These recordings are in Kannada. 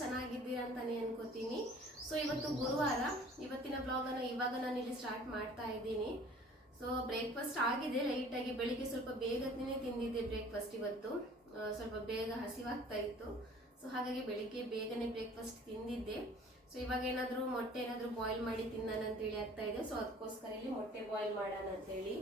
ಚೆನ್ನಾಗಿದ್ದೀರಾ ಅಂತಾನೆ ಅನ್ಕೋತೀನಿ. ಸೊ ಇವತ್ತು ಗುರುವಾರ, ಇವತ್ತಿನ ಬ್ಲಾಗನ್ನು ಇವಾಗ ನಾನು ಇಲ್ಲಿ ಸ್ಟಾರ್ಟ್ ಮಾಡ್ತಾ ಇದ್ದೀನಿ. ಸೊ ಬ್ರೇಕ್ಫಾಸ್ಟ್ ಆಗಿದೆ ಲೈಟಾಗಿ. ಬೆಳಿಗ್ಗೆ ಸ್ವಲ್ಪ ಬೇಗನೇ ತಿಂದಿದ್ದೆ ಬ್ರೇಕ್ಫಾಸ್ಟ್. ಇವತ್ತು ಸ್ವಲ್ಪ ಬೇಗ ಹಸಿವಾಗ್ತಾ ಇತ್ತು. ಸೊ ಹಾಗಾಗಿ ಬೆಳಿಗ್ಗೆ ಬೇಗನೆ ಬ್ರೇಕ್ಫಾಸ್ಟ್ ತಿಂದಿದ್ದೆ. ಸೊ ಇವಾಗ ಏನಾದರೂ ಮೊಟ್ಟೆ ಏನಾದರೂ ಬಾಯ್ಲ್ ಮಾಡಿ ತಿನ್ನೋಣ ಅಂತೇಳಿ ಆಗ್ತಾ ಇದೆ. ಸೊ ಅದಕ್ಕೋಸ್ಕರ ಇಲ್ಲಿ ಮೊಟ್ಟೆ ಬಾಯ್ಲ್ ಮಾಡೋಣ ಅಂತೇಳಿ.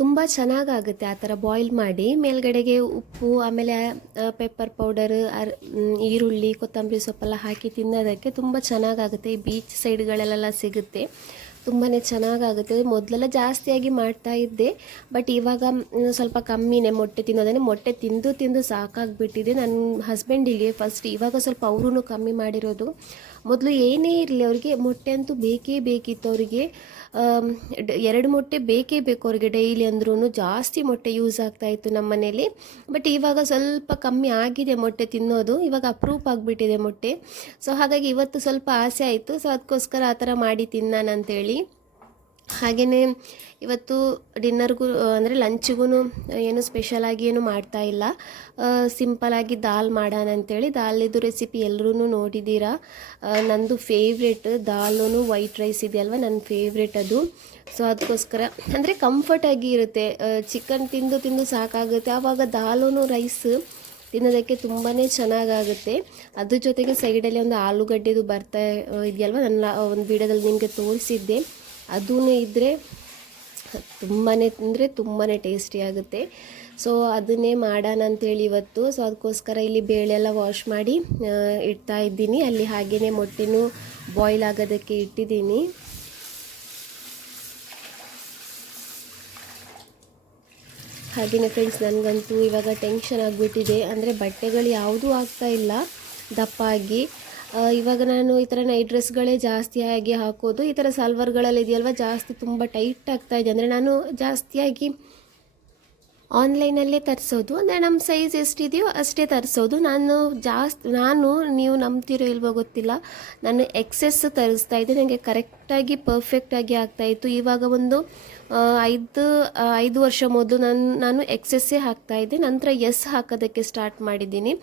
ತುಂಬ ಚೆನ್ನಾಗಾಗುತ್ತೆ ಆ ಥರ ಬಾಯ್ಲ್ ಮಾಡಿ. ಮೇಲ್ಗಡೆಗೆ ಉಪ್ಪು, ಆಮೇಲೆ ಪೆಪ್ಪರ್ ಪೌಡರ್, ಈರುಳ್ಳಿ, ಕೊತ್ತಂಬರಿ ಸೊಪ್ಪೆಲ್ಲ ಹಾಕಿ ತಿನ್ನೋದಕ್ಕೆ ತುಂಬ ಚೆನ್ನಾಗಾಗುತ್ತೆ. ಈ ಬೀಚ್ ಸೈಡ್ಗಳಲ್ಲೆಲ್ಲ ಸಿಗುತ್ತೆ, ತುಂಬಾ ಚೆನ್ನಾಗಾಗುತ್ತೆ. ಮೊದಲೆಲ್ಲ ಜಾಸ್ತಿಯಾಗಿ ಮಾಡ್ತಾ ಇದ್ದೆ, ಬಟ್ ಇವಾಗ ಸ್ವಲ್ಪ ಕಮ್ಮಿನೇ ಮೊಟ್ಟೆ ತಿನ್ನೋದೇ. ಮೊಟ್ಟೆ ತಿಂದು ತಿಂದು ಸಾಕಾಗಿಬಿಟ್ಟಿದೆ ನನ್ನ ಹಸ್ಬೆಂಡಿಗೆ ಫಸ್ಟ್. ಇವಾಗ ಸ್ವಲ್ಪ ಅವರೂ ಕಮ್ಮಿ ಮಾಡಿರೋದು. ಮೊದಲು ಏನೇ ಇರಲಿ ಅವ್ರಿಗೆ ಮೊಟ್ಟೆ ಅಂತೂ ಬೇಕೇ ಬೇಕಿತ್ತು. ಅವರಿಗೆ 2 ಮೊಟ್ಟೆ ಬೇಕೇ ಬೇಕು ಅವ್ರಿಗೆ ಡೈಲಿ. ಅಂದ್ರೂ ಜಾಸ್ತಿ ಮೊಟ್ಟೆ ಯೂಸ್ ಆಗ್ತಾಯಿತ್ತು ನಮ್ಮ ಮನೇಲಿ. ಬಟ್ ಇವಾಗ ಸ್ವಲ್ಪ ಕಮ್ಮಿ ಆಗಿದೆ ಮೊಟ್ಟೆ ತಿನ್ನೋದು. ಇವಾಗ ಅಪ್ರೂಪ್ ಆಗಿಬಿಟ್ಟಿದೆ ಮೊಟ್ಟೆ. ಸೊ ಹಾಗಾಗಿ ಇವತ್ತು ಸ್ವಲ್ಪ ಆಸೆ ಆಯಿತು. ಸೊ ಅದಕ್ಕೋಸ್ಕರ ಆ ಥರ ಮಾಡಿ ತಿನ್ನೋಣ ಅಂತೇಳಿ. ಹಾಗೆಯೇ ಇವತ್ತು ಡಿನ್ನರ್ಗೂ ಅಂದರೆ ಲಂಚ್ಗೂ ಏನು ಸ್ಪೆಷಲಾಗಿ ಏನು ಮಾಡ್ತಾ ಇಲ್ಲ. ಸಿಂಪಲಾಗಿ ದಾಲ್ ಮಾಡೋಣ ಅಂತೇಳಿ. ದಾಲಿದು ರೆಸಿಪಿ ಎಲ್ಲರೂ ನೋಡಿದ್ದೀರಾ. ನಂದು ಫೇವ್ರೆಟ್ ದಾಲು ವೈಟ್ ರೈಸ್ ಇದೆಯಲ್ವ, ನನ್ನ ಫೇವ್ರೆಟ್ ಅದು. ಸೊ ಅದಕ್ಕೋಸ್ಕರ ಅಂದರೆ ಕಂಫರ್ಟಾಗಿ ಇರುತ್ತೆ. ಚಿಕನ್ ತಿಂದು ತಿಂದು ಸಾಕಾಗುತ್ತೆ, ಆವಾಗ ದಾಲು ರೈಸ್ ತಿನ್ನೋದಕ್ಕೆ ತುಂಬಾ ಚೆನ್ನಾಗಾಗುತ್ತೆ. ಅದ್ರ ಜೊತೆಗೆ ಸೈಡಲ್ಲಿ ಒಂದು ಆಲೂಗಡ್ಡೆದು ಬರ್ತಾ ಇದೆಯಲ್ವ, ನನ್ನ ಒಂದು ವಿಡಿಯೋದಲ್ಲಿ ನಿಮಗೆ ತೋರಿಸಿದ್ದೆ. ಅದೂ ಇದ್ದರೆ ತುಂಬಾ ಅಂದರೆ ತುಂಬಾ ಟೇಸ್ಟಿ ಆಗುತ್ತೆ. ಸೊ ಅದನ್ನೇ ಮಾಡೋಣ ಅಂತೇಳಿ ಇವತ್ತು. ಸೊ ಅದಕ್ಕೋಸ್ಕರ ಇಲ್ಲಿ ಬೇಳೆ ಎಲ್ಲ ವಾಶ್ ಮಾಡಿ ಇಡ್ತಾ ಇದ್ದೀನಿ. ಅಲ್ಲಿ ಹಾಗೆಯೇ ಮೊಟ್ಟೆನೂ ಬಾಯ್ಲ್ ಆಗೋದಕ್ಕೆ ಇಟ್ಟಿದ್ದೀನಿ. ಹಾಗೆಯೇ ಫ್ರೆಂಡ್ಸ್, ನನಗಂತೂ ಇವಾಗ ಟೆನ್ಷನ್ ಆಗಿಬಿಟ್ಟಿದೆ. ಅಂದರೆ ಬಟ್ಟೆಗಳು ಯಾವುದೂ ಆಗ್ತಾಯಿಲ್ಲ ದಪ್ಪ ಆಗಿ. ಇವಾಗ ನಾನು ಈ ಥರ ನೈಟ್ ಡ್ರೆಸ್ಗಳೇ ಜಾಸ್ತಿಯಾಗಿ ಹಾಕೋದು. ಈ ಥರ ಸಲ್ವಾರ್ಗಳಲ್ಲಿ ಇದೆಯಲ್ವ ಜಾಸ್ತಿ ತುಂಬ ಟೈಟ್ ಆಗ್ತಾಯಿದೆ. ಅಂದರೆ ನಾನು ಜಾಸ್ತಿಯಾಗಿ ಆನ್ಲೈನಲ್ಲೇ ತರಿಸೋದು. ಅಂದರೆ ನಮ್ಮ ಸೈಜ್ ಎಷ್ಟಿದೆಯೋ ಅಷ್ಟೇ ತರಿಸೋದು. ನಾನು ನೀವು ನಂಬ್ತಿರೋ ಇಲ್ವೋ ಗೊತ್ತಿಲ್ಲ, ನಾನು ಎಕ್ಸೆಸ್ ತರಿಸ್ತಾ ಇದ್ದೆ. ನನಗೆ ಕರೆಕ್ಟಾಗಿ ಪರ್ಫೆಕ್ಟಾಗಿ ಆಗ್ತಾಯಿತ್ತು. ಇವಾಗ ಒಂದು 5 ವರ್ಷ ಮೊದಲು ನಾನು ಎಕ್ಸೆಸ್ಸೇ ಹಾಕ್ತಾಯಿದ್ದೆ. ನಂತರ ಎಸ್ ಹಾಕೋದಕ್ಕೆ ಸ್ಟಾರ್ಟ್ ಮಾಡಿದ್ದೀನಿ.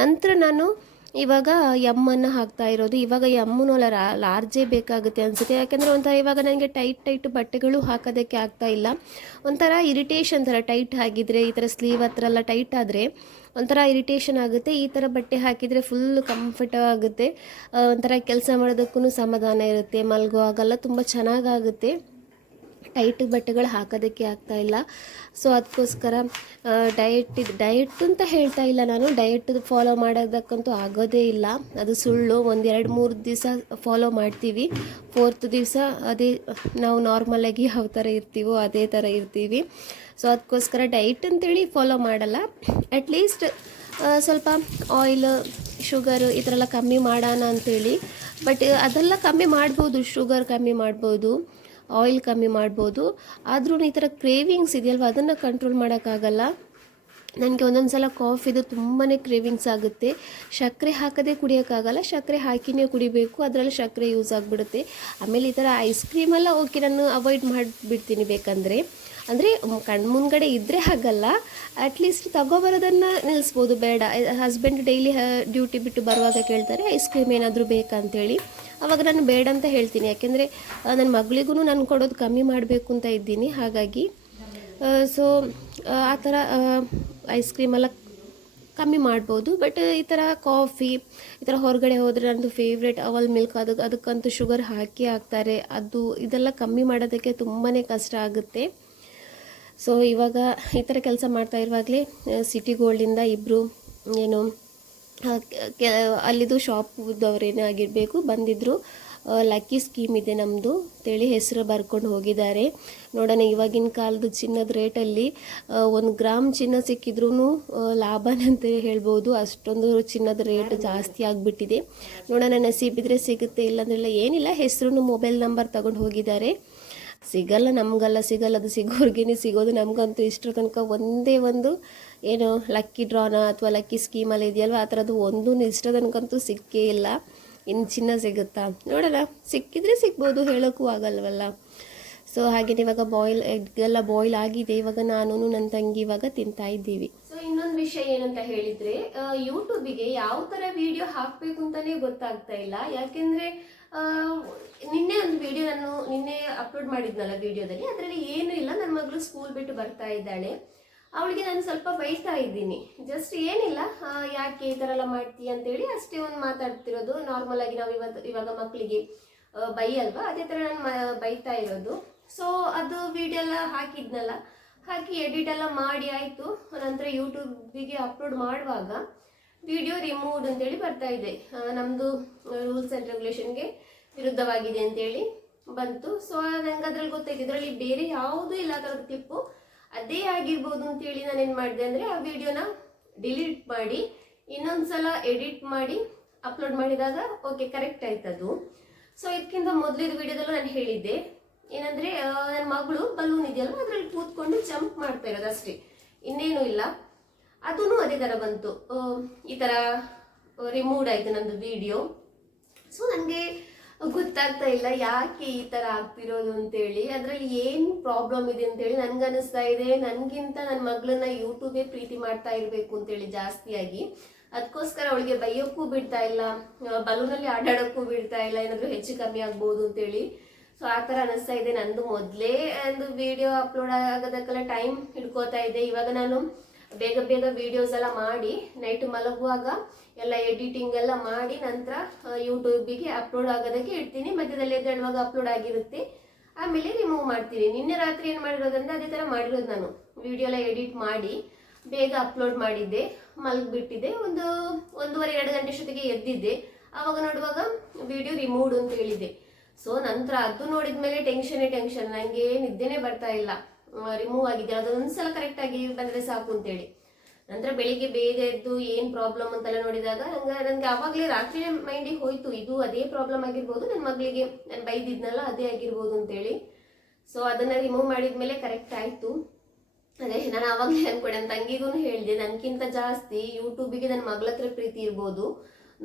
ನಂತರ ನಾನು ಇವಾಗ ಎಮ್ಮನ್ನು ಹಾಕ್ತಾ ಇರೋದು. ಇವಾಗ ಎಮ್ಮನೂ ಲಾರ್ಜೇ ಬೇಕಾಗುತ್ತೆ ಅನಿಸುತ್ತೆ. ಯಾಕೆಂದರೆ ಒಂಥರ ಇವಾಗ ನನಗೆ ಟೈಟ್ ಬಟ್ಟೆಗಳು ಹಾಕೋದಕ್ಕೆ ಆಗ್ತಾ ಇಲ್ಲ. ಒಂಥರ ಇರಿಟೇಷನ್ ಥರ ಟೈಟ್ ಆಗಿದ್ರೆ, ಈ ಥರ ಸ್ಲೀವ್ ಹತ್ರ ಎಲ್ಲ ಟೈಟ್ ಆದರೆ ಒಂಥರ ಇರಿಟೇಷನ್ ಆಗುತ್ತೆ. ಈ ಥರ ಬಟ್ಟೆ ಹಾಕಿದರೆ ಫುಲ್ ಕಂಫರ್ಟ್ ಆಗುತ್ತೆ. ಒಂಥರ ಕೆಲಸ ಮಾಡೋದಕ್ಕೂ ಸಮಾಧಾನ ಇರುತ್ತೆ, ಮಲಗುವಾಗೆಲ್ಲ ತುಂಬ ಚೆನ್ನಾಗಾಗುತ್ತೆ. ಟೈಟ್ ಬಟ್ಟೆಗಳು ಹಾಕೋದಕ್ಕೆ ಆಗ್ತಾಯಿಲ್ಲ. ಸೊ ಅದಕ್ಕೋಸ್ಕರ ಡಯಟ್ ಅಂತ ಹೇಳ್ತಾ ಇಲ್ಲ, ನಾನು ಡಯಟ್ ಫಾಲೋ ಮಾಡೋದಕ್ಕಂತೂ ಆಗೋದೇ ಇಲ್ಲ, ಅದು ಸುಳ್ಳು. 1-2-3 ದಿವಸ ಫಾಲೋ ಮಾಡ್ತೀವಿ, 4th ದಿವಸ ಅದೇ ನಾವು ನಾರ್ಮಲಾಗಿ ಯಾವ ಥರ ಇರ್ತೀವೋ ಅದೇ ಥರ ಇರ್ತೀವಿ. ಸೊ ಅದಕ್ಕೋಸ್ಕರ ಡಯಟ್ ಅಂತೇಳಿ ಫಾಲೋ ಮಾಡಲ್ಲ. ಅಟ್ಲೀಸ್ಟ್ ಸ್ವಲ್ಪ ಆಯಿಲ್, ಶುಗರು ಈ ಥರ ಎಲ್ಲ ಕಮ್ಮಿ ಮಾಡೋಣ ಅಂಥೇಳಿ. ಬಟ್ ಅದೆಲ್ಲ ಕಮ್ಮಿ ಮಾಡ್ಬೋದು, ಶುಗರ್ ಕಮ್ಮಿ ಮಾಡ್ಬೋದು, ಆಯಿಲ್ ಕಮ್ಮಿ ಮಾಡ್ಬೋದು. ಆದ್ರೂ ಈ ಥರ ಕ್ರೇವಿಂಗ್ಸ್ ಇದೆಯಲ್ವ ಅದನ್ನು ಕಂಟ್ರೋಲ್ ಮಾಡೋಕ್ಕಾಗಲ್ಲ. ನನಗೆ ಒಂದೊಂದು ಸಲ ಕಾಫಿದು ತುಂಬಾ ಕ್ರೇವಿಂಗ್ಸ್ ಆಗುತ್ತೆ. ಸಕ್ಕರೆ ಹಾಕದೇ ಕುಡಿಯೋಕ್ಕಾಗಲ್ಲ, ಸಕ್ಕರೆ ಹಾಕಿನೇ ಕುಡಿಬೇಕು, ಅದರಲ್ಲಿ ಸಕ್ಕರೆ ಯೂಸ್ ಆಗಿಬಿಡುತ್ತೆ. ಆಮೇಲೆ ಈ ಥರ ಐಸ್ ಕ್ರೀಮೆಲ್ಲ ಓಕೆ, ನಾನು ಅವಾಯ್ಡ್ ಮಾಡಿಬಿಡ್ತೀನಿ ಬೇಕಂದರೆ. ಅಂದರೆ ಕಣ್ಮುಂಗಡೆ ಇದ್ದರೆ ಹಾಗಲ್ಲ, ಅಟ್ಲೀಸ್ಟ್ ತಗೋಬರೋದನ್ನು ನಿಲ್ಲಿಸ್ಬೋದು. ಬೇಡ, ಹಸ್ಬೆಂಡ್ ಡೈಲಿ ಡ್ಯೂಟಿ ಬಿಟ್ಟು ಬರುವಾಗ ಕೇಳ್ತಾರೆ ಐಸ್ ಕ್ರೀಮ್ ಏನಾದರೂ ಬೇಕಂತೇಳಿ. ಆವಾಗ ನಾನು ಬೇಡ ಅಂತ ಹೇಳ್ತೀನಿ. ಯಾಕೆಂದರೆ ನನ್ನ ಮಗಳಿಗೂ ನಾನು ಕೊಡೋದು ಕಮ್ಮಿ ಮಾಡಬೇಕು ಅಂತ ಇದ್ದೀನಿ. ಹಾಗಾಗಿ ಸೊ ಆ ಥರ ಐಸ್ ಕ್ರೀಮೆಲ್ಲ ಕಮ್ಮಿ ಮಾಡ್ಬೋದು. ಬಟ್ ಈ ಥರ ಕಾಫಿ, ಈ ಥರ ಹೊರಗಡೆ ಹೋದರೆ ನನ್ನದು ಫೇವ್ರೆಟ್ ಅವಲ್ ಮಿಲ್ಕ್, ಅದಕ್ಕಂತೂ ಶುಗರ್ ಹಾಕಿ ಹಾಕ್ತಾರೆ. ಇದೆಲ್ಲ ಕಮ್ಮಿ ಮಾಡೋದಕ್ಕೆ ತುಂಬಾ ಕಷ್ಟ ಆಗುತ್ತೆ. ಸೊ ಇವಾಗ ಈ ಥರ ಕೆಲಸ ಮಾಡ್ತಾ ಇರುವಾಗಲೇ ಸಿಟಿ ಗೋಲ್ಡಿಂದ ಇಬ್ಬರು ಏನು ಅಲ್ಲಿದು ಶಾಪ್ದವ್ರೇನೇ ಆಗಿರಬೇಕು ಬಂದಿದ್ದರು. ಲಕ್ಕಿ ಸ್ಕೀಮ್ ಇದೆ ನಮ್ಮದು ಅಂತೇಳಿ ಹೆಸರು ಬರ್ಕೊಂಡು ಹೋಗಿದ್ದಾರೆ. ನೋಡೋಣ, ಇವಾಗಿನ ಕಾಲದ ಚಿನ್ನದ ರೇಟಲ್ಲಿ 1 ಗ್ರಾಮ್ ಚಿನ್ನ ಸಿಕ್ಕಿದ್ರೂ ಲಾಭನಂತ ಹೇಳ್ಬೋದು. ಅಷ್ಟೊಂದು ಚಿನ್ನದ ರೇಟ್ ಜಾಸ್ತಿ ಆಗಿಬಿಟ್ಟಿದೆ. ನೋಡೋಣ, ನಸೀಬಿದ್ರೆ ಸಿಗುತ್ತೆ, ಇಲ್ಲಾಂದ್ರೆಲ್ಲ ಏನಿಲ್ಲ. ಹೆಸರು, ಮೊಬೈಲ್ ನಂಬರ್ ತಗೊಂಡು ಹೋಗಿದ್ದಾರೆ. ಸಿಗಲ್ಲ, ನಮಗೆಲ್ಲ ಸಿಗಲ್ಲ, ಅದು ಸಿಗೋರ್ಗೇ ಸಿಗೋದು. ನಮಗಂತೂ ಇಷ್ಟರ ತನಕ ಒಂದೇ ಒಂದು ಏನು ಲಕ್ಕಿ ಡ್ರಾನ ಅಥವಾ ಲಕ್ಕಿ ಸ್ಕೀಮಲ್ಲಿ ಇದೆಯಲ್ವ ಆ ಥರದ್ದು ಒಂದೂ ಇಷ್ಟರ ತನಕಂತೂ ಸಿಕ್ಕೇ ಇಲ್ಲ. ಇನ್ನು ಚಿನ್ನ ಸಿಗುತ್ತಾ ನೋಡೋಣ, ಸಿಕ್ಕಿದ್ರೆ ಸಿಗ್ಬೋದು, ಹೇಳೋಕ್ಕೂ ಆಗಲ್ವಲ್ಲ. ಸೊ ಹಾಗೆಯೇ ಇವಾಗ ಎಗ್ ಎಲ್ಲ ಬಾಯ್ಲ್ ಆಗಿದೆ. ಇವಾಗ ನಾನು ನನ್ನ ತಂಗಿ ಇವಾಗ ತಿಂತಾ ಇದ್ದೀವಿ. ಸೊ ಇನ್ನೊಂದು ವಿಷಯ ಏನಂತ ಹೇಳಿದ್ರೆ, ಯೂಟ್ಯೂಬಿಗೆ ಯಾವ ಥರ ವಿಡಿಯೋ ಹಾಕಬೇಕು ಅಂತಲೇ ಗೊತ್ತಾಗ್ತಾ ಇಲ್ಲ. ಯಾಕೆಂದರೆ ನಿನ್ನೆ ಒಂದು ವಿಡಿಯೋ ನಾನು ನಿನ್ನೆ ಅಪ್ಲೋಡ್ ಮಾಡಿದ್ನಲ್ಲ ವಿಡಿಯೋದಲ್ಲಿ, ಅದರಲ್ಲಿ ಏನೂ ಇಲ್ಲ. ನನ್ನ ಮಗಳು ಸ್ಕೂಲ್ ಬಿಟ್ಟು ಬರ್ತಾ ಇದ್ದಾಳೆ, ಅವಳಿಗೆ ನಾನು ಸ್ವಲ್ಪ ಬೈತಾ ಇದ್ದೀನಿ. ಜಸ್ಟ್ ಏನಿಲ್ಲ, ಯಾಕೆ ಈ ಥರ ಎಲ್ಲ ಮಾಡ್ತೀಯ ಅಂತೇಳಿ ಅಷ್ಟೇ ಒಂದು ಮಾತಾಡ್ತಿರೋದು. ನಾರ್ಮಲ್ ಆಗಿ ನಾವು ಇವಾಗ ಮಕ್ಕಳಿಗೆ ಬೈಯಲ್ವಾ, ಅದೇ ಥರ ನಾನು ಬೈತಾ ಇರೋದು. ಸೊ ಅದು ವಿಡಿಯೋ ಎಲ್ಲ ಹಾಕಿದ್ನಲ್ಲ, ಹಾಕಿ ಎಡಿಟ್ ಎಲ್ಲ ಮಾಡಿ ಆಯಿತು. ನಂತರ ಯೂಟ್ಯೂಬಿಗೆ ಅಪ್ಲೋಡ್ ಮಾಡುವಾಗ ವಿಡಿಯೋ ರಿಮೂವ್ಡ್ ಅಂತೇಳಿ ಬರ್ತಾ ಇದೆ, ನಮ್ಮದು ರೂಲ್ಸ್ ಆ್ಯಂಡ್ ರೆಗ್ಯುಲೇಷನ್ಗೆ ವಿರುದ್ಧವಾಗಿದೆ ಅಂತೇಳಿ ಬಂತು. ಸೊ ನಂಗೆ ಅದ್ರಲ್ಲಿ ಗೊತ್ತಾಯ್ತು, ಇದರಲ್ಲಿ ಬೇರೆ ಯಾವುದೂ ಇಲ್ಲ ಥರದ ಕ್ಲಿಪ್ಪು, ಅದೇ ಆಗಿರ್ಬೋದು ಅಂತೇಳಿ ನಾನೇನು ಮಾಡಿದೆ ಅಂದರೆ ಆ ವಿಡಿಯೋನ ಡಿಲೀಟ್ ಮಾಡಿ ಇನ್ನೊಂದ್ಸಲ ಎಡಿಟ್ ಮಾಡಿ ಅಪ್ಲೋಡ್ ಮಾಡಿದಾಗ ಓಕೆ ಕರೆಕ್ಟ್ ಆಯ್ತದು. ಸೊ ಇದಕ್ಕಿಂತ ಮೊದಲಿದ ವಿಡಿಯೋದಲ್ಲೂ ನಾನು ಹೇಳಿದ್ದೆ ಏನಂದರೆ, ನನ್ನ ಮಗಳು ಬಲೂನ್ ಇದೆಯಲ್ಲ ಅದರಲ್ಲಿ ಕೂತ್ಕೊಂಡು ಜಂಪ್ ಮಾಡ್ತಾ ಇರೋದು ಅಷ್ಟೇ, ಇನ್ನೇನು ಇಲ್ಲ. ಅದೂ ಅದೇ ಥರ ಬಂತು, ಈ ಥರ ರಿಮೂವ್ಡ್ ಆಯಿತು ನಂದು ವಿಡಿಯೋ. ಸೊ ನನಗೆ ಗೊತ್ತಾಗ್ತಾ ಇಲ್ಲ ಯಾಕೆ ಈ ಥರ ಆಗ್ತಿರೋದು ಅಂತೇಳಿ, ಅದರಲ್ಲಿ ಏನು ಪ್ರಾಬ್ಲಮ್ ಇದೆ ಅಂತೇಳಿ ನನಗನ್ನಿಸ್ತಾ ಇದೆ. ನನಗಿಂತ ನನ್ನ ಮಗಳನ್ನ ಯೂಟ್ಯೂಬೇ ಪ್ರೀತಿ ಮಾಡ್ತಾ ಇರಬೇಕು ಅಂತೇಳಿ ಜಾಸ್ತಿಯಾಗಿ, ಅದಕ್ಕೋಸ್ಕರ ಅವಳಿಗೆ ಬೈಯೋಕ್ಕೂ ಬಿಡ್ತಾ ಇಲ್ಲ, ಬಲೂನಲ್ಲಿ ಆಟಾಡೋಕ್ಕೂ ಬಿಡ್ತಾ ಇಲ್ಲ, ಏನಾದರೂ ಹೆಚ್ಚು ಕಮ್ಮಿ ಆಗ್ಬೋದು ಅಂತೇಳಿ. ಸೊ ಆ ಥರ ಅನ್ನಿಸ್ತಾ ಇದೆ. ನಂದು ಮೊದಲೇ ಒಂದು ವಿಡಿಯೋ ಅಪ್ಲೋಡ್ ಆಗೋದಕ್ಕೆಲ್ಲ ಟೈಮ್ ಹಿಡ್ಕೋತಾ ಇದೆ. ಇವಾಗ ನಾನು ಬೇಗ ಬೇಗ ವಿಡಿಯೋಸ್ ಎಲ್ಲ ಮಾಡಿ ನೈಟ್ ಮಲಗುವಾಗ ಎಲ್ಲ ಎಡಿಟಿಂಗ್ ಎಲ್ಲ ಮಾಡಿ ನಂತರ ಯೂಟ್ಯೂಬಿಗೆ ಅಪ್ಲೋಡ್ ಆಗೋದಕ್ಕೆ ಇಡ್ತೀನಿ. ಮಧ್ಯದಲ್ಲಿ ಎದ್ದೇಳುವಾಗ ಅಪ್ಲೋಡ್ ಆಗಿರುತ್ತೆ, ಆಮೇಲೆ ರಿಮೂವ್ ಮಾಡ್ತೀನಿ. ನಿನ್ನೆ ರಾತ್ರಿ ಏನು ಮಾಡಿರೋದಂದ್ರೆ ಅದೇ ಥರ ಮಾಡಿರೋದು. ನಾನು ವಿಡಿಯೋ ಎಲ್ಲ ಎಡಿಟ್ ಮಾಡಿ ಬೇಗ ಅಪ್ಲೋಡ್ ಮಾಡಿದ್ದೆ, ಮಲಗಿಬಿಟ್ಟಿದ್ದೆ. 1:30-2 ಗಂಟೆ ಅಷ್ಟೊತ್ತಿಗೆ ಎದ್ದಿದ್ದೆ. ಆವಾಗ ನೋಡುವಾಗ ವಿಡಿಯೋ ರಿಮೂವ್ಡ್ ಅಂತ ಹೇಳಿದೆ. ಸೊ ನಂತರ ಅದು ನೋಡಿದ ಮೇಲೆ ಟೆನ್ಷನ್, ನನಗೆ ನಿದ್ದೆನೇ ಬರ್ತಾ ಇಲ್ಲ. ರಿಮೂವ್ ಆಗಿದೆ, ಅದೊಂದ್ಸಲ ಕರೆಕ್ಟಾಗಿ ಬಂದರೆ ಸಾಕು ಅಂತೇಳಿ. ನಂತರ ಬೆಳಿಗ್ಗೆ ಬೇಗ ಎದ್ದು ಏನು ಪ್ರಾಬ್ಲಮ್ ಅಂತೆಲ್ಲ ನೋಡಿದಾಗ ನನಗೆ ಆವಾಗಲೇ ರಾತ್ರಿ ಮೈಂಡಿಗೆ ಹೋಯ್ತು, ಇದು ಅದೇ ಪ್ರಾಬ್ಲಮ್ ಆಗಿರ್ಬೋದು, ನನ್ನ ಮಗಳಿಗೆ ನಾನು ಬೈದಿದ್ನಲ್ಲ ಅದೇ ಆಗಿರ್ಬೋದು ಅಂತೇಳಿ. ಸೊ ಅದನ್ನು ರಿಮೂವ್ ಮಾಡಿದ ಮೇಲೆ ಕರೆಕ್ಟ್ ಆಯಿತು. ಅದೇ ನಾನು ಆವಾಗಲೇ ಅನ್ಕೊಂಡೆ, ನನ್ನ ತಂಗಿಗೂ ಹೇಳಿದೆ, ನನಗಿಂತ ಜಾಸ್ತಿ ಯೂಟ್ಯೂಬಿಗೆ ನನ್ನ ಮಗಳ ಹತ್ರ ಪ್ರೀತಿ ಇರ್ಬೋದು,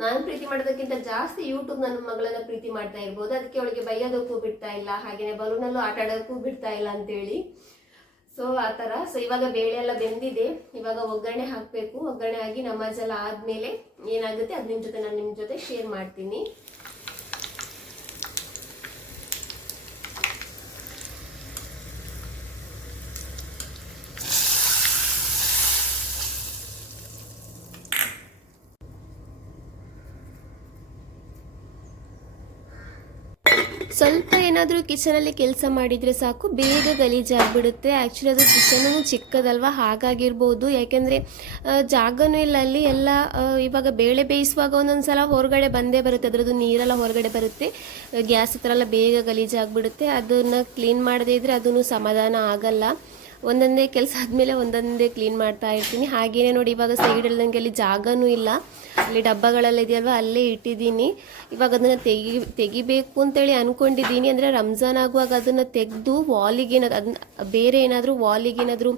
ನಾನು ಪ್ರೀತಿ ಮಾಡೋದಕ್ಕಿಂತ ಜಾಸ್ತಿ ಯೂಟ್ಯೂಬ್ ನನ್ನ ಮಗಳನ್ನ ಪ್ರೀತಿ ಮಾಡ್ತಾ ಇರ್ಬೋದು. ಅದಕ್ಕೆ ಅವಳಿಗೆ ಬೈಯೋದಕ್ಕೂ ಬಿಡ್ತಾ ಇಲ್ಲ, ಹಾಗೆಯೇ ಬಲೂನಲ್ಲೂ ಆಟ ಆಡೋಕ್ಕೂ ಬಿಡ್ತಾ ಇಲ್ಲ ಅಂತೇಳಿ. ಸೊ ಆ ಥರ. ಸೊ ಇವಾಗ ಬೇಳೆ ಎಲ್ಲ ಬೆಂದಿದೆ, ಇವಾಗ ಒಗ್ಗರಣೆ ಹಾಕಬೇಕು. ಒಗ್ಗರಣೆ ಆಗಿ ನಮಾಜ್ ಎಲ್ಲ ಆದಮೇಲೆ ಏನಾಗುತ್ತೆ ಅದು ನಾನು ನಿಮ್ಮ ಜೊತೆ ಶೇರ್ ಮಾಡ್ತೀನಿ. ಸ್ವಲ್ಪ ಏನಾದರೂ ಕಿಚನಲ್ಲಿ ಕೆಲಸ ಮಾಡಿದರೆ ಸಾಕು, ಬೇಗ ಗಲೀಜಾಗಿಬಿಡುತ್ತೆ. ಆ್ಯಕ್ಚುಲಿ ಅದು ಕಿಚನೂ ಚಿಕ್ಕದಲ್ವ, ಹಾಗಾಗಿರ್ಬೋದು. ಯಾಕೆಂದರೆ ಜಾಗನೂ ಇಲ್ಲ ಅಲ್ಲಿ ಎಲ್ಲ. ಇವಾಗ ಬೇಳೆ ಬೇಯಿಸುವಾಗ ಒಂದೊಂದು ಸಲ ಹೊರಗಡೆ ಬಂದೇ ಬರುತ್ತೆ, ಅದರದ್ದು ನೀರೆಲ್ಲ ಹೊರಗಡೆ ಬರುತ್ತೆ, ಗ್ಯಾಸ್ ಹತ್ರ ಎಲ್ಲ ಬೇಗ ಗಲೀಜಾಗಿಬಿಡುತ್ತೆ. ಅದನ್ನು ಕ್ಲೀನ್ ಮಾಡದೇ ಇದ್ದರೆ ಅದೂ ಸಮಾಧಾನ ಆಗಲ್ಲ. ಒಂದೊಂದೇ ಕೆಲಸ ಆದಮೇಲೆ ಒಂದೊಂದೇ ಕ್ಲೀನ್ ಮಾಡ್ತಾ ಇರ್ತೀನಿ. ಹಾಗೆಯೇ ನೋಡಿ, ಇವಾಗ ಸೈಡಲ್ಲಿ ನನಗೆ ಅಲ್ಲಿ ಜಾಗನೂ ಇಲ್ಲ, ಅಲ್ಲಿ ಡಬ್ಬಗಳೆಲ್ಲ ಇದೆಯಲ್ವ ಅಲ್ಲೇ ಇಟ್ಟಿದ್ದೀನಿ. ಇವಾಗ ಅದನ್ನು ತೆಗಿಬೇಕು ಅಂತೇಳಿ ಅಂದ್ಕೊಂಡಿದ್ದೀನಿ. ಅಂದರೆ ರಂಜಾನ್ ಆಗುವಾಗ ಅದನ್ನು ತೆಗೆದು ವಾಲಿಗೆ ಅದನ್ನ ಬೇರೆ ಏನಾದರೂ ವಾಲಿಗೇನಾದರೂ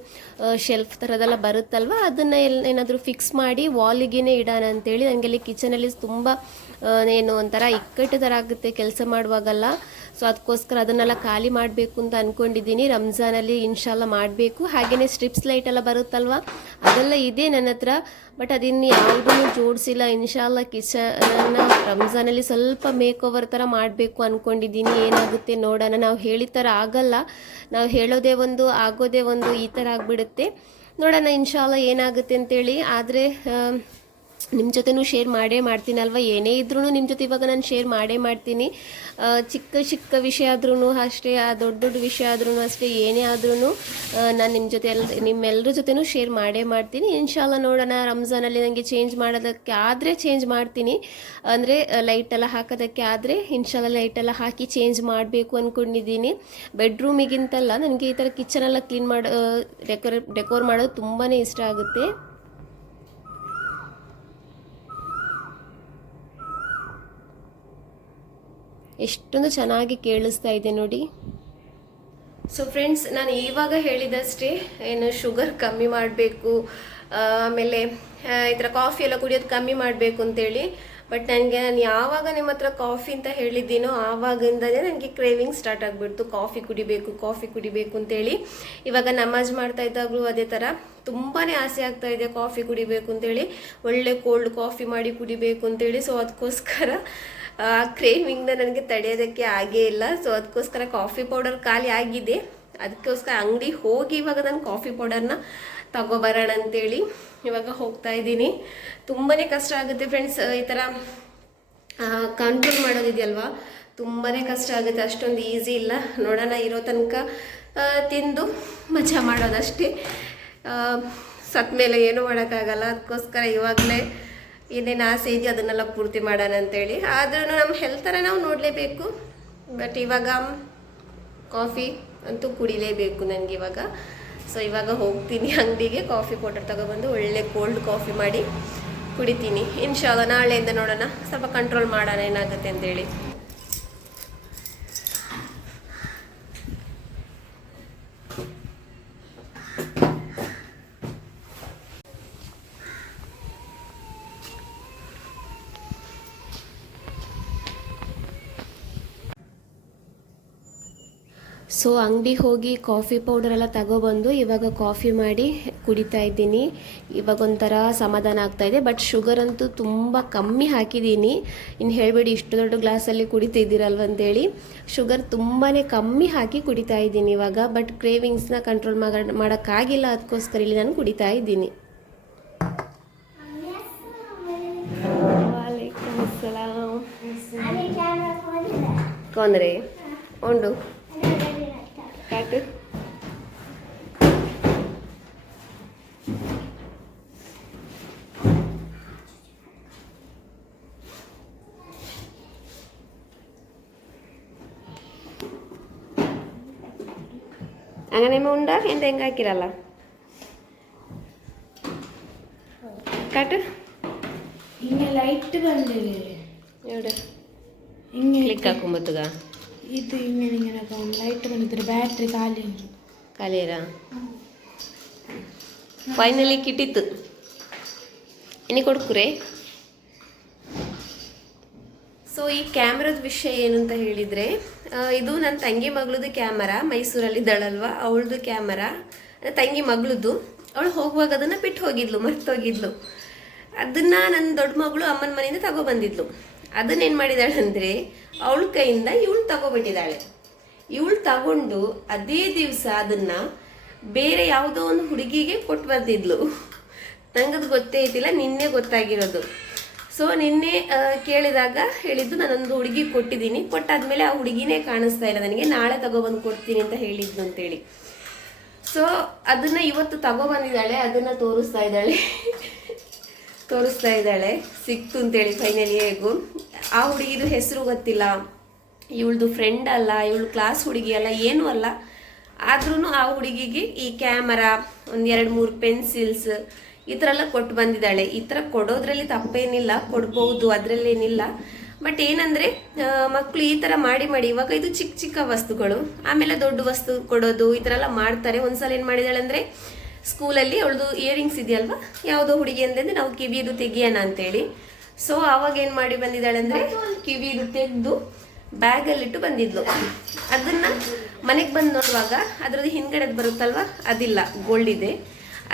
ಶೆಲ್ಫ್ ಥರದೆಲ್ಲ ಬರುತ್ತಲ್ವ, ಅದನ್ನು ಏನಾದರೂ ಫಿಕ್ಸ್ ಮಾಡಿ ವಾಲಿಗೇ ಇಡೋಣ ಅಂತೇಳಿ. ನನಗೆ ಅಲ್ಲಿ ಕಿಚನಲ್ಲಿ ತುಂಬ ಏನು ಒಂಥರ ಇಕ್ಕಟ್ಟು ಥರ ಆಗುತ್ತೆ ಕೆಲಸ ಮಾಡುವಾಗಲ್ಲ. ಸೊ ಅದಕ್ಕೋಸ್ಕರ ಅದನ್ನೆಲ್ಲ ಖಾಲಿ ಮಾಡಬೇಕು ಅಂತ ಅಂದ್ಕೊಂಡಿದ್ದೀನಿ. ರಂಜಾನಲ್ಲಿ ಇನ್ಶಾಲ್ಲ ಮಾಡಬೇಕು. ಹಾಗೆಯೇ ಸ್ಟ್ರಿಪ್ಸ್ ಲೈಟ್ ಎಲ್ಲ ಬರುತ್ತಲ್ವ, ಅದೆಲ್ಲ ಇದೆ ನನ್ನ ಹತ್ರ, ಬಟ್ ಅದನ್ನು ಯಾವುದೂ ಜೋಡಿಸಿಲ್ಲ. ಇನ್ಶಾಲ್ಲ ಕಿಚನ್ನ ರಂಜಾನಲ್ಲಿ ಸ್ವಲ್ಪ ಮೇಕ್ ಓವರ್ ಥರ ಮಾಡಬೇಕು ಅಂದ್ಕೊಂಡಿದ್ದೀನಿ. ಏನಾಗುತ್ತೆ ನೋಡೋಣ. ನಾವು ಹೇಳಿದ ಥರ ಆಗಲ್ಲ, ನಾವು ಹೇಳೋದೇ ಒಂದು ಆಗೋದೇ ಒಂದು, ಈ ಥರ ಆಗಿಬಿಡುತ್ತೆ. ನೋಡೋಣ ಇನ್ಶಾಲ್ಲ ಏನಾಗುತ್ತೆ ಅಂತೇಳಿ. ಆದರೆ ನಿಮ್ಮ ಜೊತೆನೂ ಶೇರ್ ಮಾಡೇ ಮಾಡ್ತೀನಲ್ವ, ಏನೇ ಇದ್ರೂ ನಿಮ್ಮ ಜೊತೆ ಇವಾಗ ನಾನು ಶೇರ್ ಮಾಡೇ ಮಾಡ್ತೀನಿ. ಚಿಕ್ಕ ವಿಷಯ ಆದ್ರೂ ಅಷ್ಟೇ, ದೊಡ್ಡ ವಿಷಯ ಆದ್ರೂ ಅಷ್ಟೇ, ಏನೇ ಆದ್ರೂ ನಾನು ನಿಮ್ಮ ಜೊತೆ ನಿಮ್ಮೆಲ್ಲರ ಜೊತೆನೂ ಶೇರ್ ಮಾಡೇ ಮಾಡ್ತೀನಿ. ಇನ್ಶಾಲ್ಲ ನೋಡೋಣ. ರಂಜಾನಲ್ಲಿ ನನಗೆ ಚೇಂಜ್ ಮಾಡೋದಕ್ಕೆ ಆದರೆ ಚೇಂಜ್ ಮಾಡ್ತೀನಿ. ಅಂದರೆ ಲೈಟೆಲ್ಲ ಹಾಕೋದಕ್ಕೆ ಆದರೆ ಇನ್ಶಾಲ್ಲ ಲೈಟೆಲ್ಲ ಹಾಕಿ ಚೇಂಜ್ ಮಾಡಬೇಕು ಅಂದ್ಕೊಂಡಿದ್ದೀನಿ. ಬೆಡ್ರೂಮಿಗಿಂತಲ್ಲ ನನಗೆ ಈ ಥರ ಕಿಚನೆಲ್ಲ ಕ್ಲೀನ್ ಮಾಡೋ ಡೆಕೋರ್ ಮಾಡೋದು ತುಂಬಾ ಇಷ್ಟ ಆಗುತ್ತೆ. ಎಷ್ಟೊಂದು ಚೆನ್ನಾಗಿ ಕೇಳಿಸ್ತಾ ಇದೆ ನೋಡಿ. ಸೊ ಫ್ರೆಂಡ್ಸ್, ನಾನು ಇವಾಗ ಹೇಳಿದಷ್ಟೇ, ಏನು ಶುಗರ್ ಕಮ್ಮಿ ಮಾಡಬೇಕು, ಆಮೇಲೆ ಈ ಥರ ಕಾಫಿ ಎಲ್ಲ ಕುಡಿಯೋದು ಕಮ್ಮಿ ಮಾಡಬೇಕು ಅಂತೇಳಿ. ಬಟ್ ನಾನು ಯಾವಾಗ ನಿಮ್ಮ ಹತ್ರ ಕಾಫಿ ಅಂತ ಹೇಳಿದ್ದೀನೋ ಆವಾಗಿಂದಲೇ ನನಗೆ ಕ್ರೇವಿಂಗ್ ಸ್ಟಾರ್ಟ್ ಆಗಿಬಿಡ್ತು, ಕಾಫಿ ಕುಡಿಬೇಕು ಅಂತೇಳಿ. ಇವಾಗ ನಮಾಜ್ ಮಾಡ್ತಾ ಇದ್ದಾಗಲೂ ಅದೇ ಥರ ತುಂಬಾ ಆಸೆ ಆಗ್ತಾ ಇದೆ ಕಾಫಿ ಕುಡಿಬೇಕು ಅಂತೇಳಿ, ಒಳ್ಳೆ ಕೋಲ್ಡ್ ಕಾಫಿ ಮಾಡಿ ಕುಡಿಬೇಕು ಅಂತೇಳಿ. ಸೊ ಅದಕ್ಕೋಸ್ಕರ ಆ ಕ್ರೇವಿಂಗ್ನ ನನಗೆ ತಡೆಯೋದಕ್ಕೆ ಆಗೇ ಇಲ್ಲ. ಸೊ ಅದಕ್ಕೋಸ್ಕರ ಕಾಫಿ ಪೌಡರ್ ಖಾಲಿ ಆಗಿದೆ, ಅದಕ್ಕೋಸ್ಕರ ಅಂಗಡಿ ಹೋಗಿ ಇವಾಗ ನಾನು ಕಾಫಿ ಪೌಡರ್ನ ತಗೋಬರೋಣ ಅಂತೇಳಿ ಇವಾಗ ಹೋಗ್ತಾ ಇದ್ದೀನಿ. ತುಂಬಾ ಕಷ್ಟ ಆಗುತ್ತೆ ಫ್ರೆಂಡ್ಸ್, ಈ ಥರ ಕಂಟ್ರೋಲ್ ಮಾಡೋದಿದೆಯಲ್ವಾ, ತುಂಬಾ ಕಷ್ಟ ಆಗುತ್ತೆ, ಅಷ್ಟೊಂದು ಈಸಿ ಇಲ್ಲ. ನೋಡೋಣ, ಇರೋ ತನಕ ತಿಂದು ಮಜಾ ಮಾಡೋದಷ್ಟೇ, ಸತ್ತ ಮೇಲೆ ಏನೂ ಮಾಡೋಕ್ಕಾಗಲ್ಲ. ಅದಕ್ಕೋಸ್ಕರ ಇವಾಗಲೇ ಏನೇನು ಆಸೆ ಇದೆಯೋ ಅದನ್ನೆಲ್ಲ ಪೂರ್ತಿ ಮಾಡೋಣ ಅಂತೇಳಿ. ಆದ್ರೂ ನಮ್ಮ ಹೆಲ್ತರ ನಾವು ನೋಡಲೇಬೇಕು. ಬಟ್ ಇವಾಗ ಕಾಫಿ ಅಂತೂ ಕುಡಿಲೇಬೇಕು ನನಗೆ ಇವಾಗ. ಸೊ ಇವಾಗ ಹೋಗ್ತೀನಿ ಅಂಗಡಿಗೆ, ಕಾಫಿ ಪೌಡರ್ ತಗೊಬಂದು ಒಳ್ಳೆ ಕೋಲ್ಡ್ ಕಾಫಿ ಮಾಡಿ ಕುಡಿತೀನಿ. ಇನ್ಶಾಲ್ಲ ನಾಳೆಯಿಂದ ನೋಡೋಣ, ಸ್ವಲ್ಪ ಕಂಟ್ರೋಲ್ ಮಾಡೋಣ ಏನಾಗುತ್ತೆ ಅಂತೇಳಿ. ಸೊ ಅಂಗಡಿ ಹೋಗಿ ಕಾಫಿ ಪೌಡರ್ ಎಲ್ಲ ತಗೊಬಂದು ಇವಾಗ ಕಾಫಿ ಮಾಡಿ ಕುಡಿತಾ ಇದ್ದೀನಿ. ಇವಾಗ ಒಂಥರ ಸಮಾಧಾನ ಆಗ್ತಾಯಿದೆ. ಬಟ್ ಶುಗರ್ ಅಂತೂ ತುಂಬ ಕಮ್ಮಿ ಹಾಕಿದ್ದೀನಿ. ಇನ್ನು ಹೇಳಬೇಡಿ, ಇಷ್ಟು ದೊಡ್ಡ ಗ್ಲಾಸಲ್ಲಿ ಕುಡಿತಿದ್ದೀರಲ್ವಂತೇಳಿ ಶುಗರ್ ತುಂಬಾ ಕಮ್ಮಿ ಹಾಕಿ ಕುಡಿತಾ ಇದ್ದೀನಿ ಇವಾಗ. ಬಟ್ ಕ್ರೇವಿಂಗ್ಸ್ನ ಕಂಟ್ರೋಲ್ ಮಾಡೋಕ್ಕಾಗಿಲ್ಲ, ಅದಕ್ಕೋಸ್ಕರ ಇಲ್ಲಿ ನಾನು ಕುಡಿತಾ ಇದ್ದೀನಿ. ವಾಲೇಕುಮ್ ಅಸ್ಸಲಾಂ. ಕೊಂದ್ರೆ ಉಂಡು ಕಾಟು. അങ്ങനെ ഉണ്ട എൻ്റെ ಹೆಂಗಾಕಿರಲ್ಲ ಕಾಟು. ಹಿಂಗೆ ಲೈಟ್ ಬಂದಿದೆ ಎവിടെ ಹಿಂಗೆ ಕ್ಲಿಕ್ ಹಾಕೊಂಬತ್ತುಗ ಇದು ಹಿಂಗೆ ಲೈಟ್ ಬಂದಿದ್ರೆ ಬ್ಯಾಟ್ರಿ ಖಾಲಿಯರ ಫೈನಲಿ ಕಿಟ್ಟಿತ್ತು. ಇನ್ನು ಕೊಡ್ಕುರೆ. ಸೊ ಈ ಕ್ಯಾಮ್ರಾದ ವಿಷಯ ಏನು ಅಂತ ಹೇಳಿದರೆ, ಇದು ನನ್ನ ತಂಗಿ ಮಗಳದ್ದು ಕ್ಯಾಮರಾ, ಮೈಸೂರಲ್ಲಿದ್ದಾಳಲ್ವ ಅವಳದು ಕ್ಯಾಮರಾ, ತಂಗಿ ಮಗಳದ್ದು. ಅವಳು ಹೋಗುವಾಗ ಅದನ್ನು ಬಿಟ್ಟು ಹೋಗಿದ್ಲು, ಮರ್ತೋಗಿದ್ಲು. ಅದನ್ನು ನನ್ನ ದೊಡ್ಡ ಮಗಳು ಅಮ್ಮನ ಮನೆಯಿಂದ ತಗೊಬಂದಿದ್ಲು. ಅದನ್ನೇನು ಮಾಡಿದಾಳೆ ಅಂದರೆ ಅವಳ ಕೈಯಿಂದ ಇವಳು ತಗೊಬಿಟ್ಟಿದ್ದಾಳೆ. ಇವಳು ತಗೊಂಡು ಅದೇ ದಿವಸ ಅದನ್ನು ಬೇರೆ ಯಾವುದೋ ಒಂದು ಹುಡುಗಿಗೆ ಕೊಟ್ಟು ಬಂದಿದ್ಲು. ನಂಗದು ಗೊತ್ತೇ ಇದ್ದಿಲ್ಲ, ನಿನ್ನೆ ಗೊತ್ತಾಗಿರೋದು. ಸೊ ನಿನ್ನೆ ಕೇಳಿದಾಗ ಹೇಳಿದ್ದು ನಾನೊಂದು ಹುಡುಗಿಗೆ ಕೊಟ್ಟಿದ್ದೀನಿ, ಕೊಟ್ಟಾದ್ಮೇಲೆ ಆ ಹುಡುಗಿನೇ ಕಾಣಿಸ್ತಾ ಇಲ್ಲ ನನಗೆ, ನಾಳೆ ತಗೊಬಂದು ಕೊಡ್ತೀನಿ ಅಂತ ಹೇಳಿದ್ನು ಅಂತೇಳಿ. ಸೊ ಅದನ್ನು ಇವತ್ತು ತಗೊಬಂದಿದ್ದಾಳೆ, ಅದನ್ನು ತೋರಿಸ್ತಾ ಇದ್ದಾಳೆ ಸಿಕ್ತು ಅಂತೇಳಿ ಫೈನಲಿ. ಹೇಗೂ ಆ ಹುಡುಗಿದು ಹೆಸರು ಗೊತ್ತಿಲ್ಲ, ಇವಳದು ಫ್ರೆಂಡ್ ಅಲ್ಲ, ಇವಳು ಕ್ಲಾಸ್ ಹುಡುಗಿ ಅಲ್ಲ, ಏನೂ ಅಲ್ಲ. ಆದ್ರೂ ಆ ಹುಡುಗಿಗೆ ಈ ಕ್ಯಾಮರಾ, ಒಂದು 2-3 ಪೆನ್ಸಿಲ್ಸ್ ಈ ಥರ ಎಲ್ಲ ಕೊಟ್ಟು ಬಂದಿದ್ದಾಳೆ. ಈ ಥರ ಕೊಡೋದ್ರಲ್ಲಿ ತಪ್ಪೇನಿಲ್ಲ, ಕೊಡ್ಬೋದು, ಅದರಲ್ಲೇನಿಲ್ಲ. ಬಟ್ ಏನಂದರೆ ಮಕ್ಕಳು ಈ ಥರ ಮಾಡಿ ಇವಾಗ ಇದು ಚಿಕ್ಕ ಚಿಕ್ಕ ವಸ್ತುಗಳು, ಆಮೇಲೆ ದೊಡ್ಡ ವಸ್ತು ಕೊಡೋದು ಈ ಥರ ಎಲ್ಲ ಮಾಡ್ತಾರೆ. ಒಂದ್ಸಲ ಏನು ಮಾಡಿದಾಳೆ ಅಂದರೆ ಸ್ಕೂಲಲ್ಲಿ ಅವಳದು ಇಯರಿಂಗ್ಸ್ ಇದೆಯಲ್ವ, ಯಾವುದೋ ಹುಡುಗಿ ಅಂತಂದರೆ ನಾವು ಕಿವಿದು ತೆಗಿಯೋಣ ಅಂತೇಳಿ. ಸೊ ಆವಾಗ ಏನು ಮಾಡಿ ಬಂದಿದ್ದಾಳೆ ಅಂದರೆ ಕಿವಿದು ತೆಗೆದು ಬ್ಯಾಗಲ್ಲಿಟ್ಟು ಬಂದಿದ್ಲು. ಅದನ್ನು ಮನೆಗೆ ಬಂದು ನೋಡುವಾಗ ಅದರದ್ದು ಹಿಂದ್ಗಡೆದು ಬರುತ್ತಲ್ವ, ಅದಿಲ್ಲ, ಗೋಲ್ಡ್ ಇದೆ,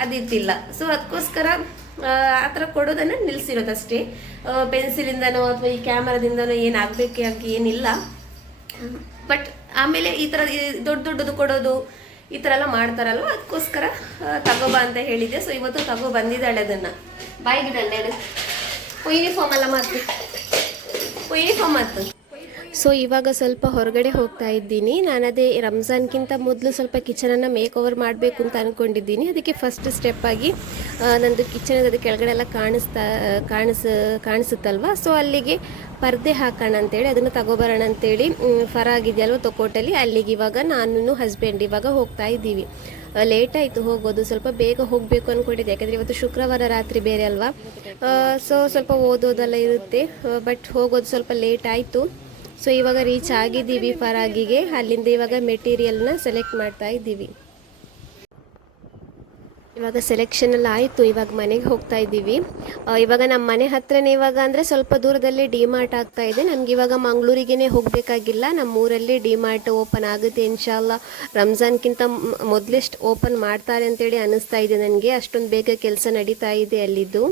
ಅದಿತ್ತಿಲ್ಲ. ಸೊ ಅದಕ್ಕೋಸ್ಕರ ಆ ಥರ ಕೊಡೋದನ್ನು ನಿಲ್ಲಿಸಿರೋದಷ್ಟೇ. ಪೆನ್ಸಿಲಿಂದನೋ ಅಥವಾ ಈ ಕ್ಯಾಮರಾದಿಂದನೋ ಏನಾಗಬೇಕಾಗಿ ಏನಿಲ್ಲ. ಬಟ್ ಆಮೇಲೆ ಈ ಥರ ದೊಡ್ಡದು ಕೊಡೋದು ಈ ಥರ ಎಲ್ಲ ಮಾಡ್ತಾರಲ್ವ, ಅದಕ್ಕೋಸ್ಕರ ತಗೋಬಾ ಅಂತ ಹೇಳಿದ್ದೆ. ಸೊ ಇವತ್ತು ತಗೋ ಬಂದಿದ್ದಾಳೆ ಅದನ್ನು. ಬಾಯಿಗಿಡಲ್ಲ ಯೂನಿಫಾರ್ಮ್ ಎಲ್ಲ ಮಾತು ಸೊ ಇವಾಗ ಸ್ವಲ್ಪ ಹೊರಗಡೆ ಹೋಗ್ತಾ ಇದ್ದೀನಿ. ನಾನದೇ ರಂಜಾನ್ಗಿಂತ ಮೊದಲು ಸ್ವಲ್ಪ ಕಿಚನನ್ನು ಮೇಕ್ ಓವರ್ ಮಾಡಬೇಕು ಅಂತ ಅಂದ್ಕೊಂಡಿದ್ದೀನಿ. ಅದಕ್ಕೆ ಫಸ್ಟ್ ಸ್ಟೆಪ್ ಆಗಿ ನಂದು ಕಿಚನ್ ಅದು ಕೆಳಗಡೆ ಎಲ್ಲ ಕಾಣಿಸುತ್ತಲ್ವ, ಸೊ ಅಲ್ಲಿಗೆ ಪರ್ದೆ ಹಾಕೋಣ ಅಂತೇಳಿ ಅದನ್ನು ತಗೋಬರೋಣ ಅಂತೇಳಿ ಫರಾಗಿದೆಯಲ್ವ ತೊಕೋಟಲ್ಲಿ, ಅಲ್ಲಿಗೆ ಇವಾಗ ನಾನು ಹಸ್ಬೆಂಡ್ ಇವಾಗ ಹೋಗ್ತಾ ಇದ್ದೀವಿ. ಲೇಟ್ ಆಯಿತು ಹೋಗೋದು, ಸ್ವಲ್ಪ ಬೇಗ ಹೋಗಬೇಕು ಅಂದ್ಕೊಂಡಿದ್ದೆ, ಯಾಕಂದರೆ ಇವತ್ತು ಶುಕ್ರವಾರ ರಾತ್ರಿ ಬೇರೆ ಅಲ್ವಾ. ಸೊ ಸ್ವಲ್ಪ ಓದೋದೆಲ್ಲ ಇರುತ್ತೆ, ಬಟ್ ಹೋಗೋದು ಸ್ವಲ್ಪ ಲೇಟ್ ಆಯಿತು. ಸೊ ಇವಾಗ ರೀಚ್ ಆಗಿದ್ದೀವಿ ಫರಾಗಿಗೆ. ಅಲ್ಲಿಂದ ಇವಾಗ ಮೆಟೀರಿಯಲ್ನ ಸೆಲೆಕ್ಟ್ ಮಾಡ್ತಾ ಇದ್ದೀವಿ. ಇವಾಗ ಸೆಲೆಕ್ಷನ್ ಎಲ್ಲ ಆಯಿತು. ಇವಾಗ ಮನೆಗೆ ಹೋಗ್ತಾ ಇದ್ದೀವಿ. ಇವಾಗ ನಮ್ಮ ಮನೆ ಹತ್ರನೇ, ಇವಾಗ ಅಂದರೆ ಸ್ವಲ್ಪ ದೂರದಲ್ಲಿ ಡಿ-ಮಾರ್ಟ್ ಆಗ್ತಾ ಇದೆ. ನಮ್ಗೆ ಇವಾಗ ಮಂಗಳೂರಿಗೇ ಹೋಗಬೇಕಾಗಿಲ್ಲ, ನಮ್ಮ ಊರಲ್ಲಿ ಡಿ-ಮಾರ್ಟ್ ಓಪನ್ ಆಗುತ್ತೆ ಇನ್ಶಾಲ್ಲ. ರಂಜಾನ್ಗಿಂತ ಮೊದಲೆಷ್ಟು ಓಪನ್ ಮಾಡ್ತಾರೆ ಅಂತೇಳಿ ಅನ್ನಿಸ್ತಾ ಇದೆ ನನಗೆ, ಅಷ್ಟೊಂದು ಬೇಗ ಕೆಲಸ ನಡೀತಾ ಇದೆ ಅಲ್ಲಿದ್ದು.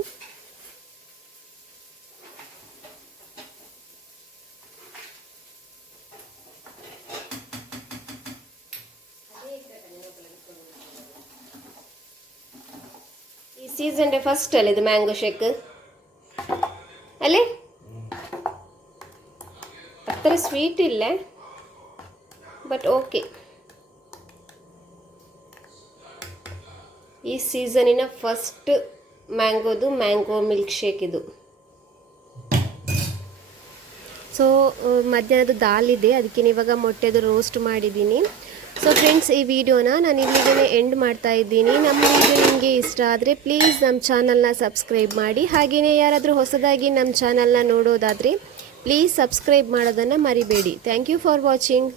ಈ ಸೀಸನ್ಗೆ ಫಸ್ಟ್ ಅಲ್ಲ ಇದು ಮ್ಯಾಂಗೋ ಶೇಕ್ ಅಲ್ಲೇ, ಅത്ര ಸ್ವೀಟ್ ಇಲ್ಲ, ಬಟ್ ಓಕೆ. ಈ ಸೀಸನಿನ ಫಸ್ಟ್ ಮ್ಯಾಂಗೋ ಮಿಲ್ಕ್ ಶೇಕ್ ಇದು. ಸೊ ಮಧ್ಯಾಹ್ನದ ದಾಲ್ ಇದೆ, ಅದಕ್ಕೆ ಇವಾಗ ಮೊಟ್ಟೆದು ರೋಸ್ಟ್ ಮಾಡಿದ್ದೀನಿ. ಸೊ ಫ್ರೆಂಡ್ಸ್, ಈ ವಿಡಿಯೋನ ನಾನು ಇಲ್ಲಿಗೆ ಎಂಡ್ ಮಾಡ್ತಾ ಇದ್ದೀನಿ. ನಮ್ಮ ವಿಡಿಯೋ ನಿಮಗೆ ಇಷ್ಟ ಆದರೆ ಪ್ಲೀಸ್ ನಮ್ಮ ಚಾನಲ್ನ ಸಬ್ಸ್ಕ್ರೈಬ್ ಮಾಡಿ. ಹಾಗೆಯೇ ಯಾರಾದರೂ ಹೊಸದಾಗಿ ನಮ್ಮ ಚಾನಲ್ನ ನೋಡೋದಾದರೆ ಪ್ಲೀಸ್ ಸಬ್ಸ್ಕ್ರೈಬ್ ಮಾಡೋದನ್ನು ಮರಿಬೇಡಿ. Thank you for watching.